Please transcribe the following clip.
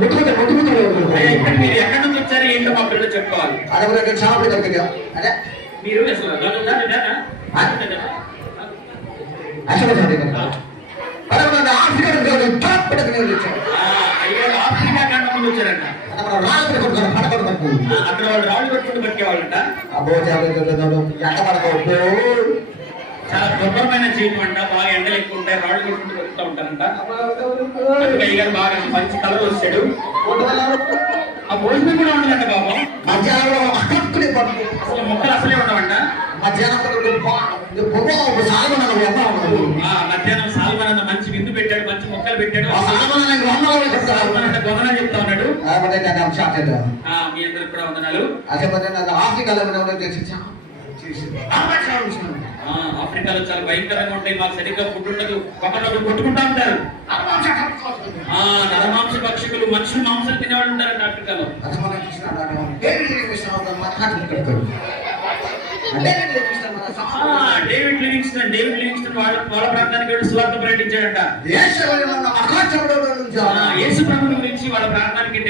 మీరు ఎక్కడి నుంచి వచ్చారు ఏంటో మా పిల్లలు చెప్పుకోవాలి. అదే మీరు అసలు ఆఫ్రికా ఖండం ముందు వచ్చారంట. అక్కడ వాళ్ళు రాళ్ళు పెట్టుకుంటూ బతికేవాళ్ళంట. చాలా దుర్భరమైన జీవితం అంట. బాగా ఎండలు ఎక్కువ ఉంటాయి, రాళ్ళు కొట్టుకుంటూ బతుకుతూ ఉంటారంట. గారు బాగా మంచి కలర్ వచ్చాడు. ఆ భోజనం కూడా ఉండదంట బాబు. అసలు మొక్కలు అసలే ఉండవంట. మధ్యాహ్నం సాల్మన్ మంచి విందు పెట్టాడు, మంచి మొక్కలు పెట్టాడు. గొంగన చెప్తా ఉన్నాడు. మీ అందరికి కూడా వందనాలు. ఆఫ్రికాలో చాలా భయంకరంగా ఉంటాయి. మాకు సరిగ్గా ఫుడ్ ఉండదు, ఒకరినొకరు కొట్టుకుంటా ఉంటారు. నరమాంస భక్షకులు, మనుషులు మాంసం తినేవాళ్ళు ఉంటారంట ఆఫ్రికాలో. డేవిడ్ లివింగ్స్టన్ వాళ్ళ ప్రాంతానికి సువార్త ప్రకటించాడంట. యేసు ప్రభువు గురించి వాళ్ళ ప్రాంతానికి